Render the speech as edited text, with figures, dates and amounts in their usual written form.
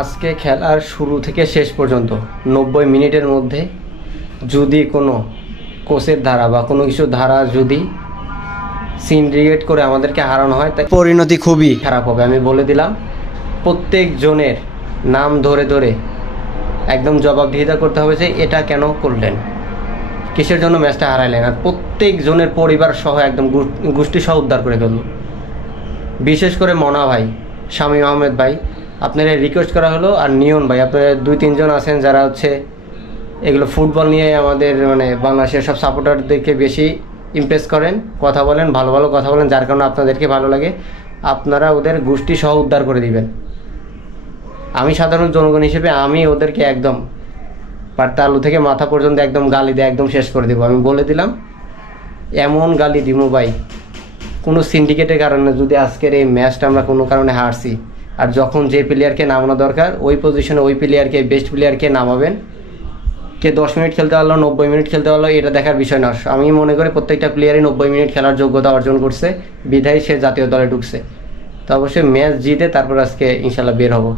আজকে খেলার শুরু থেকে শেষ পর্যন্ত 90 মিনিটের মধ্যে যদি কোনো কোচের ধারা বা কোনো কিছু ধারা যদি সিন্ডিকেট করে আমাদেরকে হারানো হয় তাই পরিণতি খুবই খারাপ হবে। আমি বলে দিলাম, প্রত্যেক জনের নাম ধরে ধরে একদম জবাবদিহিতা করতে হবে যে এটা কেন করলেন, কিসের জন্য ম্যাচটা হারাইলেন, আর প্রত্যেক জনের পরিবার সহ একদম গোষ্ঠী সহ উদ্ধার করে ফেলল। বিশেষ করে মনা ভাই, শামীম আহমেদ ভাই, আপনারা রিকোয়েস্ট করা হলো, আর নিয়ন ভাই, আপনারা 2-3 জন আছেন যারা হচ্ছে এগুলো ফুটবল নিয়ে আমাদের বাংলাদেশের সব সাপোর্টারদেরকে বেশি ইমপ্রেস করেন, কথা বলেন, ভালো ভালো কথা বলেন, যার কারণে আপনাদেরকে ভালো লাগে। আপনারা ওদের গোষ্ঠী সহ উদ্ধার করে দিবেন। আমি সাধারণ জনগণ হিসেবে আমি ওদেরকে একদম তালু থেকে মাথা পর্যন্ত একদম গালি দিয়ে একদম শেষ করে দেবো। আমি বলে দিলাম, এমন গালি দিব ভাই, কোনো সিন্ডিকেটের কারণে যদি আজকের এই ম্যাচটা আমরা কোনো কারণে হারছি, আর যখন যে প্লেয়ারকে নামানো দরকার ওই পজিশনে ওই প্লেয়ারকে, বেস্ট প্লেয়ারকে নামাবেন। কে 10 মিনিট খেলতে পারলো, 90 মিনিট খেলতে পারলো, এটা দেখার বিষয় না। আমি মনে করি প্রত্যেকটা প্লেয়ারই 90 মিনিট খেলার যোগ্যতা অর্জন করছে, বিধায় সে জাতীয় দলে ঢুকছে। তো অবশ্যই ম্যাচ জিতে তারপর আজকে ইনশাল্লাহ বের হবো।